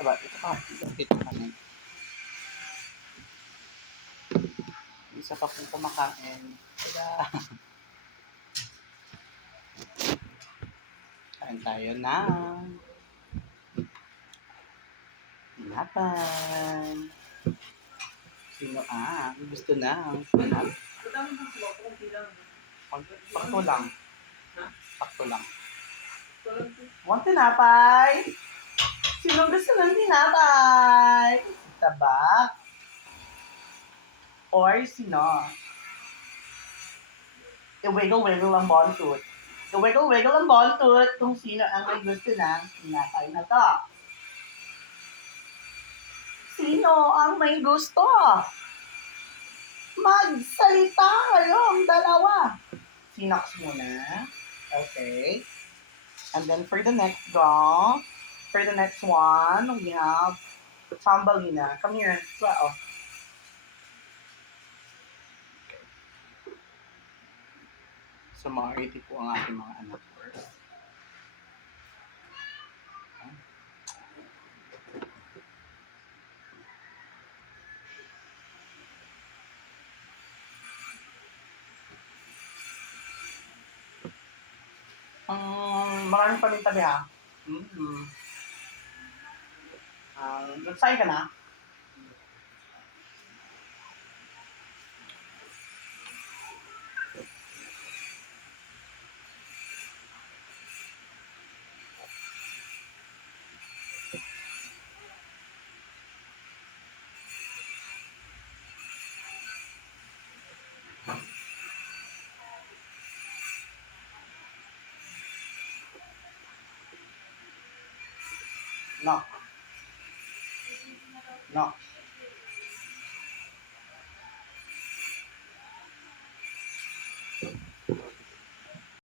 Aba, ito ka. Ito ka na. Isa pa pong kumakain. Tada! Kain tayo na. Hinapan. Sino gusto na? Pakto lang. Pakto lang. Want tinapay? Sino gusto ng tinapay? Taba? Or sino? I-wiggle-wiggle ang bontot. I-wiggle-wiggle ang bontot kung sino ang may gusto ng tinapay na to. Sino ang may gusto? Magsalita kayong dalawa. Sinox muna. Okay. And then for the next one, we have Chambalina. Come here. Wow. So, mga 80 po ang aking mga anak first. Maraming pamintabi ha. Nagsay ka na? No. No.